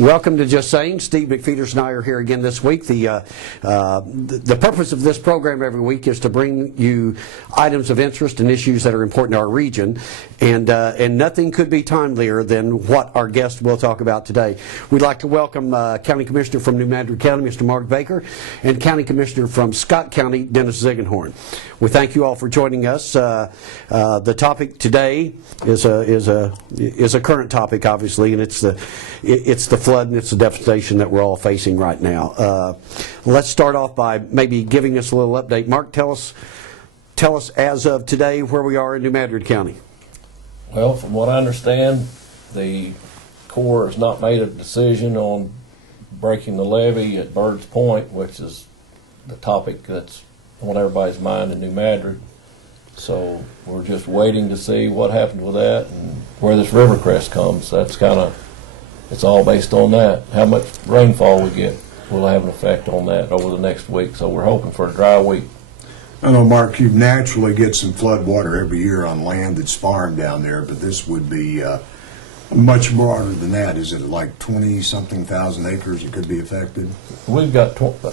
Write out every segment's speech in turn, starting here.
Welcome to Just Saying. Steve McFeeters and I are here again this week. The purpose of this program every week is to bring you items of interest and issues that are important to our region, and nothing could be timelier than what our guest will talk about today. We'd like to welcome County Commissioner from New Madrid County, Mr. Mark Baker, and County Commissioner from Scott County, Dennis Ziegenhorn. We thank you all for joining us. The topic today is a current topic, obviously, and it's the flood and it's the devastation that we're all facing right now. Let's start off by maybe giving us a little update. Mark, tell us as of today where we are in New Madrid County. Well, from what I understand, the Corps has not made a decision on breaking the levee at Bird's Point, which is the topic that's on everybody's mind in New Madrid. So we're just waiting to see what happens with that and where this river crest comes. That's it's all based on that. How much rainfall we get will have an effect on that over the next week. So we're hoping for a dry week. I know, Mark, you naturally get some flood water every year on land that's farmed down there, but this would be much broader than that. Is it like 20-something thousand acres that could be affected? We've got,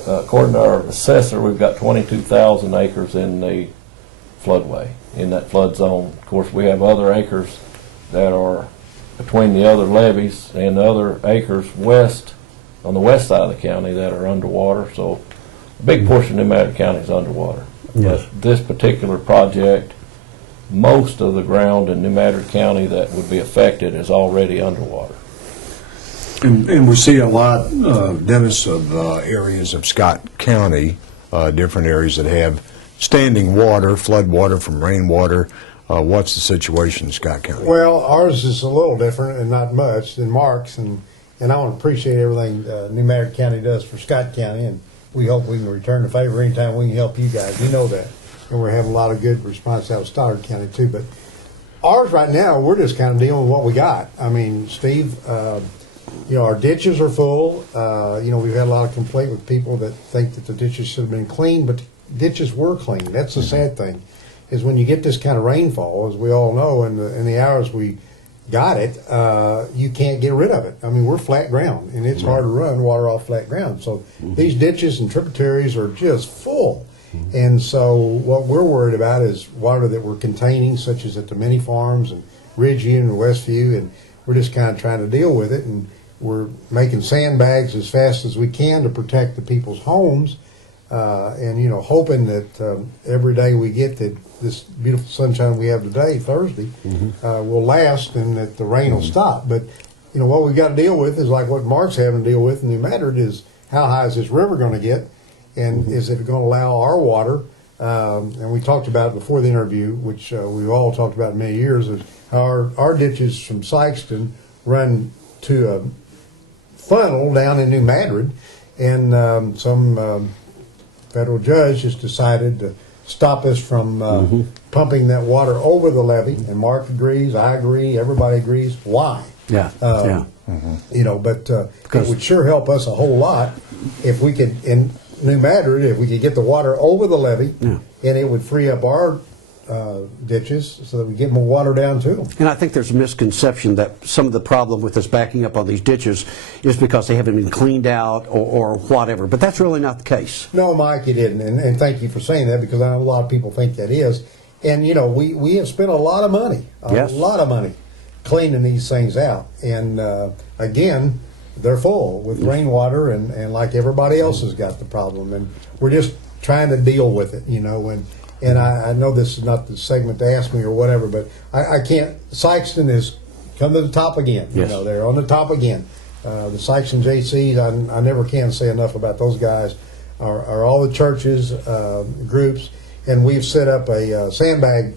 according to our assessor, we've got 22,000 acres in the floodway, in that flood zone. Of course, we have other acres that are between the other levees and the other acres west, on the west side of the county, that are underwater. So a big portion of New Madrid County is underwater. Yes. But this particular project, most of the ground in New Madrid County that would be affected is already underwater. And we see a lot, Dennis, of areas of Scott County, different areas that have standing water, flood water from rainwater. What's the situation in Scott County? Well, ours is a little different and not much than Mark's, and I want to appreciate everything New Madrid County does for Scott County, and we hope we can return the favor anytime we can help you guys. You know that. And we're having a lot of good response out of Stoddard County, too. But ours right now, we're just kind of dealing with what we got. I mean, Steve, our ditches are full. We've had a lot of complaint with people that think that the ditches should have been cleaned, but the ditches were clean. That's the sad thing, is when you get this kind of rainfall, as we all know, in the hours we got it, you can't get rid of it. I mean, we're flat ground, and it's hard to run water off flat ground. So these ditches and tributaries are just full. And so what we're worried about is water that we're containing, such as at the mini farms and Ridgeview and Westview, and we're just kind of trying to deal with it. And we're making sandbags as fast as we can to protect the people's homes, and hoping that every day we get this beautiful sunshine we have today, Thursday, will last, and that the rain will stop. But what we've got to deal with is like what Mark's having to deal with in New Madrid, is how high is this river going to get, and is it going to allow our water? And we talked about it before the interview, which we've all talked about in many years, is how our ditches from Sikeston run to a funnel down in New Madrid, and some federal judge has decided to stop us from pumping that water over the levee. And Mark agrees, I agree, everybody agrees. Why? Yeah. But it would sure help us a whole lot if we could, in New Madrid, if we could get the water over the levee, and it would free up our ditches so that we get more water down to them. And I think there's a misconception that some of the problem with us backing up on these ditches is because they haven't been cleaned out or whatever, but that's really not the case. No, Mike, it isn't, and thank you for saying that, because I know a lot of people think that is. And we have spent a lot of money, lot of money, cleaning these things out, and again, they're full with rainwater, and like everybody else has got the problem, and we're just trying to deal with it, And I know this is not the segment to ask me or whatever, but I can't. Sikeston has come to the top again. Yes. They're on the top again. The Sikeston JCs, I never can say enough about those guys. Are all the churches, groups, and we've set up a sandbag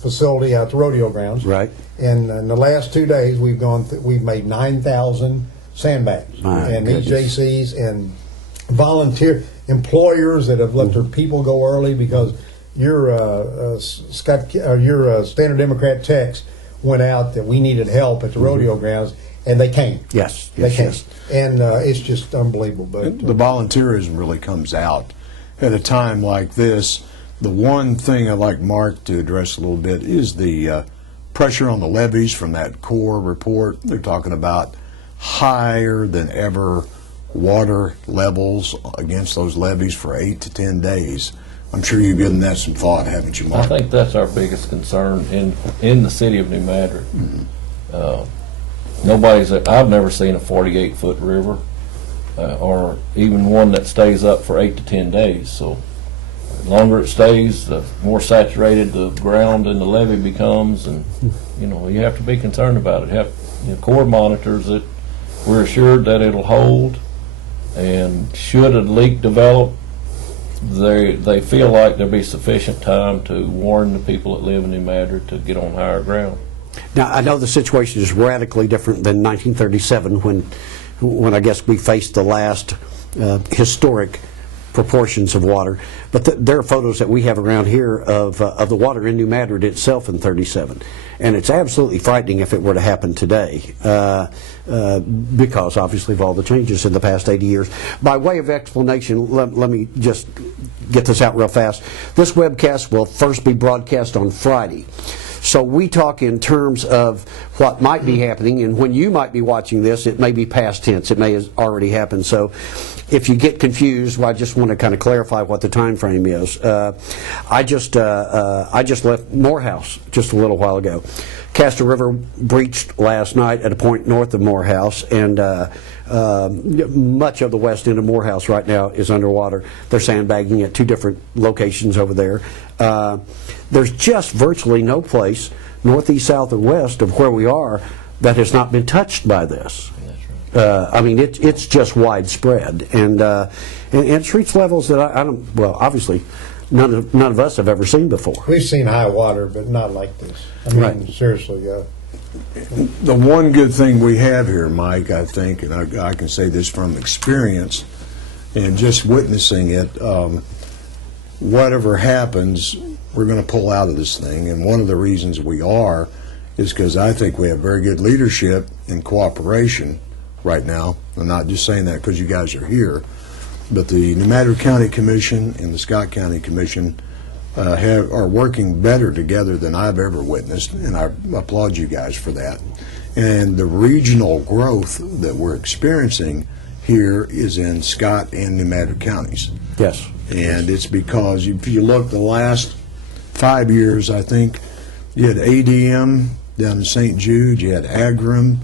facility out at the rodeo grounds. Right. And in the last 2 days, we've made 9,000 sandbags. And these JCs and volunteer employers that have let their people go early, because your Standard Democrat text went out that we needed help at the rodeo grounds, and they came. Yes, They came. yes. And it's just unbelievable. But The volunteerism really comes out at a time like this. The one thing I'd like Mark to address a little bit is the pressure on the levees from that Corps report. They're talking about higher than ever water levels against those levees for 8 to 10 days. I'm sure you've given that some thought, haven't you, I Mark? think that's our biggest concern in the city of New Madrid. I've never seen a 48-foot river, or even one that stays up for 8 to 10 days. So the longer it stays, the more saturated the ground and the levee becomes, and you have to be concerned about it. Corps monitors it. We're assured that it'll hold, and should a leak develop, they feel like there'll be sufficient time to warn the people that live in New Madrid to get on higher ground. Now, I know the situation is radically different than 1937 when I guess we faced the last historic proportions of water, but there are photos that we have around here of the water in New Madrid itself in 37, and it's absolutely frightening if it were to happen today, because obviously of all the changes in the past 80 years. By way of explanation, let me just get this out real fast. This webcast will first be broadcast on Friday. So we talk in terms of what might be happening, and when you might be watching this, it may be past tense. It may have already happened. So if you get confused, well, I just want to kind of clarify what the time frame is. I just left Morehouse just a little while ago. Castro River breached last night at a point north of Morehouse, and much of the west end of Morehouse right now is underwater. They're sandbagging at 2 different locations over there. There's just virtually no place, northeast, south, or west of where we are, that has not been touched by this. I mean, it's just widespread, and it's reached levels that I don't. Well, obviously, none of us have ever seen before. We've seen high water, but not like this. I mean, Right. seriously, The one good thing we have here, Mike, I think, and I can say this from experience and just witnessing it, whatever happens, we're going to pull out of this thing. And one of the reasons we are is because I think we have very good leadership and cooperation right now. I'm not just saying that because you guys are here, but the New Madrid County Commission and the Scott County Commission are working better together than I've ever witnessed, and I applaud you guys for that. And the regional growth that we're experiencing here is in Scott and New Madrid counties. Yes. And it's because if you look the last 5 years, I think you had ADM down in St. Jude, you had Agram,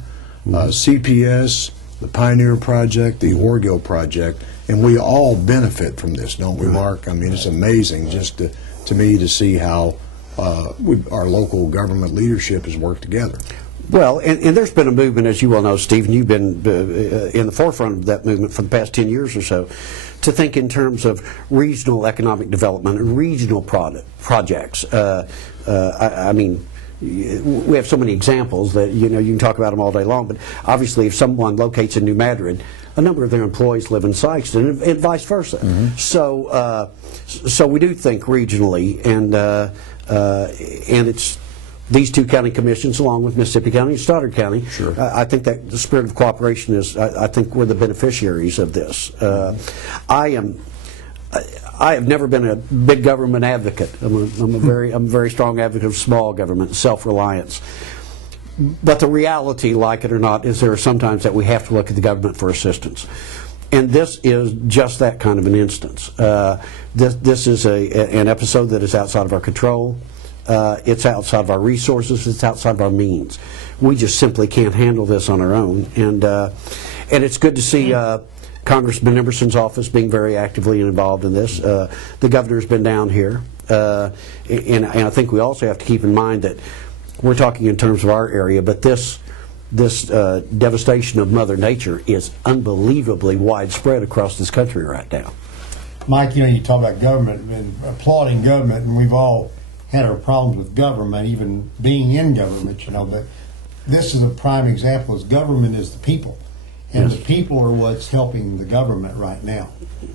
CPS, the Pioneer Project, the Orgill Project, and we all benefit from this, don't we, Mark? I mean, it's amazing just to me to see how our local government leadership has worked together. Well, and there's been a movement, as you well know, Steve, and you've been in the forefront of that movement for the past 10 years or so, to think in terms of regional economic development and regional projects. I mean, we have so many examples that you can talk about them all day long, but obviously if someone locates in New Madrid, a number of their employees live in Sikeston, and vice versa. Mm-hmm. So we do think regionally, and it's these 2 county commissions, along with Mississippi County and Stoddard County. Sure. I think that the spirit of cooperation is. I think we're the beneficiaries of this. I have never been a big government advocate. I'm a very strong advocate of small government, self-reliance. But the reality, like it or not, is there are sometimes that we have to look at the government for assistance. And this is just that kind of an instance. This is an episode that is outside of our control. It's outside of our resources. It's outside of our means. We just simply can't handle this on our own. And it's good to see Congressman Emerson's office being very actively involved in this. The governor's been down here. And I think we also have to keep in mind that we're talking in terms of our area, but this devastation of Mother Nature is unbelievably widespread across this country right now. Mike, you talk about government and applauding government, and we've all had our problems with government, even being in government, but this is a prime example. Is government is the people, and the people are what's helping the government right now.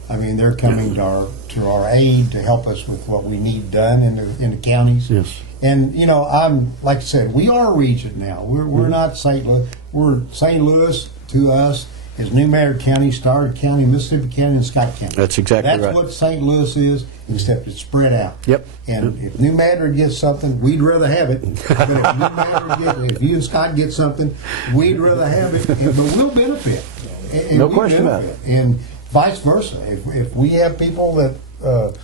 I mean, they're coming to our aid to help us with what we need done in the counties. Yes. And I'm like I said, we are a region now. We're not St. Louis. We're St. Louis to us, is New Madrid County, Starr County, Mississippi County, and Scott County. That's exactly right. That's what St. Louis is, except it's spread out. Yep. And if New Madrid gets something, we'd rather have it. But if you and Scott get something, we'd rather have it. But we'll benefit. And No we question about benefit. And vice versa. If we have people that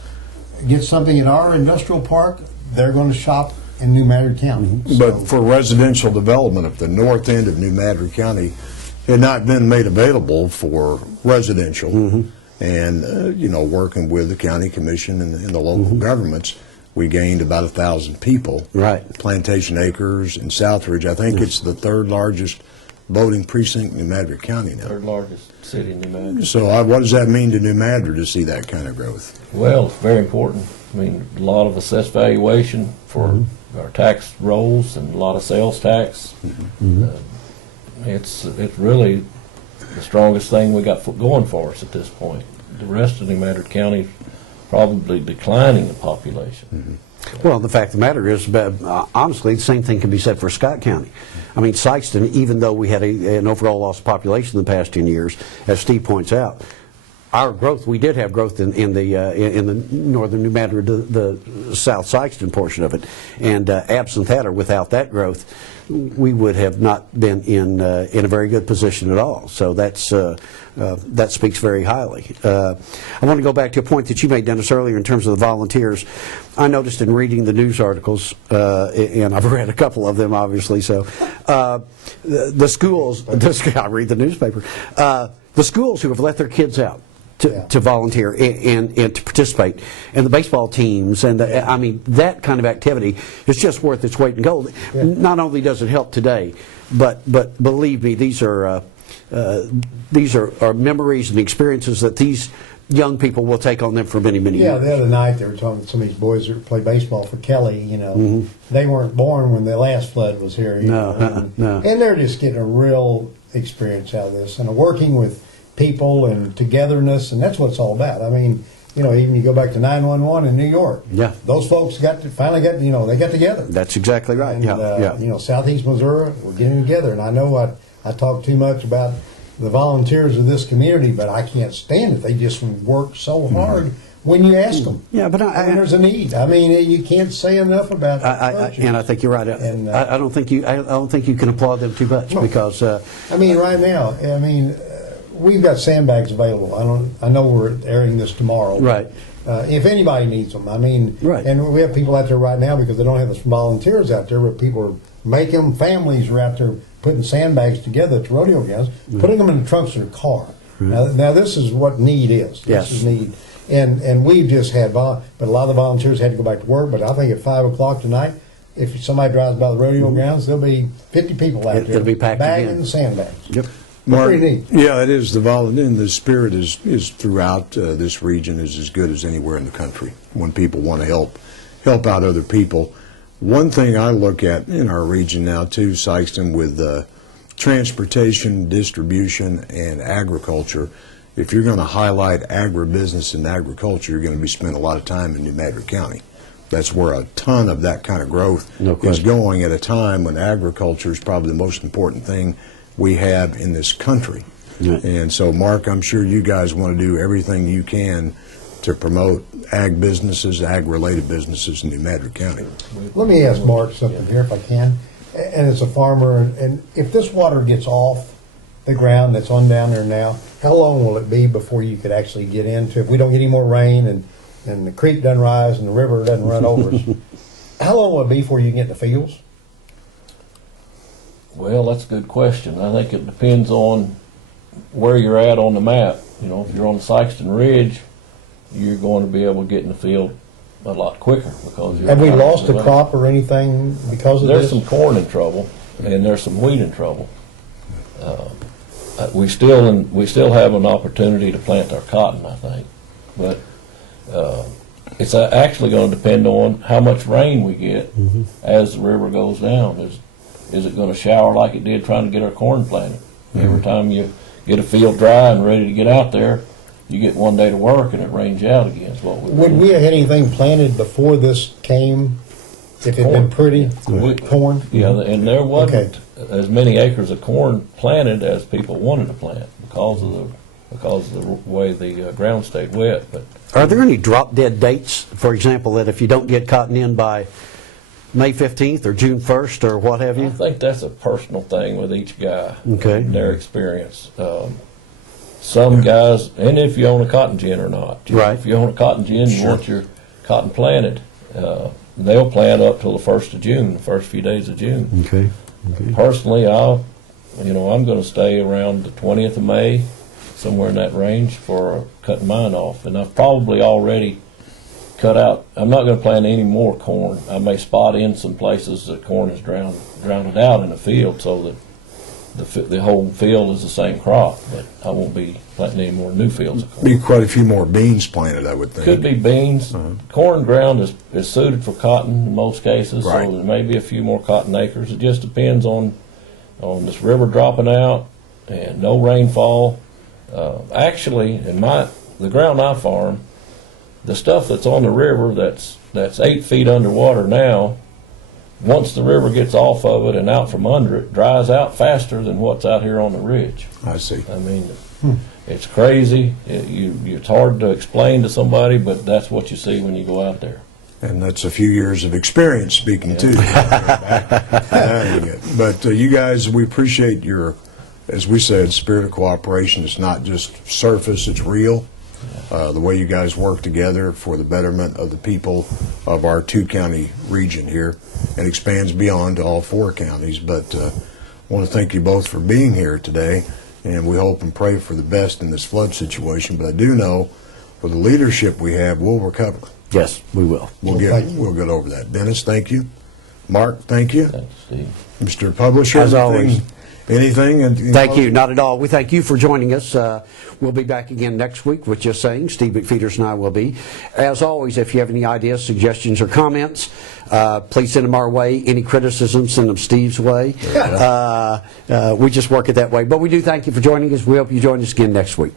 get something at our industrial park, they're going to shop in New Madrid County. But for residential development, if the north end of New Madrid County had not been made available for residential, and, working with the county commission and the local governments, we gained about 1,000 people. Right. Plantation Acres and Southridge, I think it's the third largest voting precinct in New Madrid County now. Third largest city in New Madrid. So what does that mean to New Madrid to see that kind of growth? Well, it's very important. I mean, a lot of assessed valuation for our tax rolls and a lot of sales tax. It's really the strongest thing we got going for us at this point. The rest of New Madrid County probably declining in population. Well, the fact of the matter is, honestly, the same thing can be said for Scott County. I mean, Sikeston, even though we had an overall loss of population in the past 10 years, as Steve points out, our growth, we did have growth in the northern New Madrid, the South Sikeston portion of it, and absent that or without that growth, we would have not been in a very good position at all. So that speaks very highly. I want to go back to a point that you made, Dennis, earlier in terms of the volunteers. I noticed in reading the news articles, and I've read a couple of them, obviously. So the schools, I read the newspaper. The schools who have let their kids out to volunteer and to participate, and the baseball teams, and I mean, that kind of activity is just worth its weight in gold. Yeah. Not only does it help today, but believe me, these are memories and experiences that these young people will take on them for many, many Yeah, years. the other night they were talking to some of these boys that play baseball for Kelly. They weren't born when the last flood was here. No. And they're just getting a real experience out of this, and working with people and togetherness, and that's what it's all about. I mean, even you go back to 911 in New York. Yeah. Those folks finally got they got together. That's exactly right. And, Southeast Missouri, we're getting together, and I know I talk too much about the volunteers of this community, but I can't stand it. They just work so hard when you ask them. Yeah, but when there's a need. I mean, you can't say enough about it. And I think you're right. And, I don't think you can applaud them too much because. I mean, right now, we've got sandbags available. I know we're airing this tomorrow. Right. If anybody needs them, Right. And we have people out there right now because they don't have the volunteers out there, but people are making them. Families are out there putting sandbags together at the rodeo grounds, putting them in the trunks of their car. Now this is what need is. Yes. This is need. And we've just had, but a lot of the volunteers had to go back to work. But I think at 5 o'clock tonight, if somebody drives by the rodeo grounds, there'll be 50 people out there It'll be packed bagging again. sandbags. Yep. Mark, Pretty neat. yeah, it is. The spirit is throughout this region is as good as anywhere in the country when people want to help out other people. One thing I look at in our region now too, Sikeston, with transportation, distribution, and agriculture, if you're going to highlight agribusiness and agriculture, you're going to be spending a lot of time in New Madrid County. That's where a ton of that kind of growth No is question. going at a time when agriculture is probably the most important thing we have in this country. Yeah. And so, Mark, I'm sure you guys want to do everything you can to promote ag businesses, ag-related businesses in New Madrid County. Let me ask Mark something here, if I can. And as a farmer, and if this water gets off the ground that's on down there now, how long will it be before you could actually get into, if we don't get any more rain and the creek doesn't rise and the river doesn't run over us, how long will it be before you can get in the fields? Well, that's a good question. I think it depends on where you're at on the map. If you're on the Sikeston Ridge, you're going to be able to get in the field a lot quicker because Have we lost a crop or anything because of There's this? some corn in trouble, and there's some wheat in trouble. We still have an opportunity to plant our cotton, I think, but it's actually going to depend on how much rain we get as the river goes down. Is it going to shower like it did trying to get our corn planted? Every time you get a field dry and ready to get out there, you get one day to work and it rains you out again. Is what Would we have had anything planted before this came? If it had been pretty? Corn? Yeah, and there wasn't as many acres of corn planted as people wanted to plant. because of the way the ground stayed wet. But Are there any drop-dead dates, for example, that if you don't get cotton in by May 15th or June 1st or what have I you? think that's a personal thing with each guy. Okay. And their experience. Some guys, and if you own a cotton gin or not. Right. If you own a cotton gin, you want your cotton planted. They'll plant up till the 1st of June, the first few days of June. Okay. Personally, I'm going to stay around the 20th of May, somewhere in that range, for cutting mine off. And I've probably already cut out. I'm not going to plant any more corn. I may spot in some places that corn is drowned out in the field, so that the whole field is the same crop. But I won't be planting any more new fields of corn. Be quite a few more beans planted, I would think. Could be beans. Corn ground is suited for cotton in most cases, Right. so there may be a few more cotton acres. It just depends on this river dropping out and no rainfall. Actually, the ground I farm, the stuff that's on the river that's 8 feet underwater now, once the river gets off of it and out from under it, dries out faster than what's out here on the ridge. I see. I mean, it's crazy. It's hard to explain to somebody, but that's what you see when you go out there. And that's a few years of experience speaking to you. But you guys, we appreciate your, as we said, spirit of cooperation. It's not just surface, it's real. The way you guys work together for the betterment of the people of our 2-county region here, and expands beyond to all 4 counties. But I want to thank you both for being here today, and we hope and pray for the best in this flood situation. But I do know, for the leadership we have, we'll recover. Yes, we will. We'll get over that. Dennis, thank you. Mark, thank you. Thanks, Steve. Mr. Publisher, As always. anything? Thank you. Not at all. We thank you for joining us. We'll be back again next week with Just Saying. Steve McFeeters and I will be. As always, if you have any ideas, suggestions, or comments, please send them our way. Any criticisms, send them Steve's way. We just work it that way. But we do thank you for joining us. We hope you join us again next week.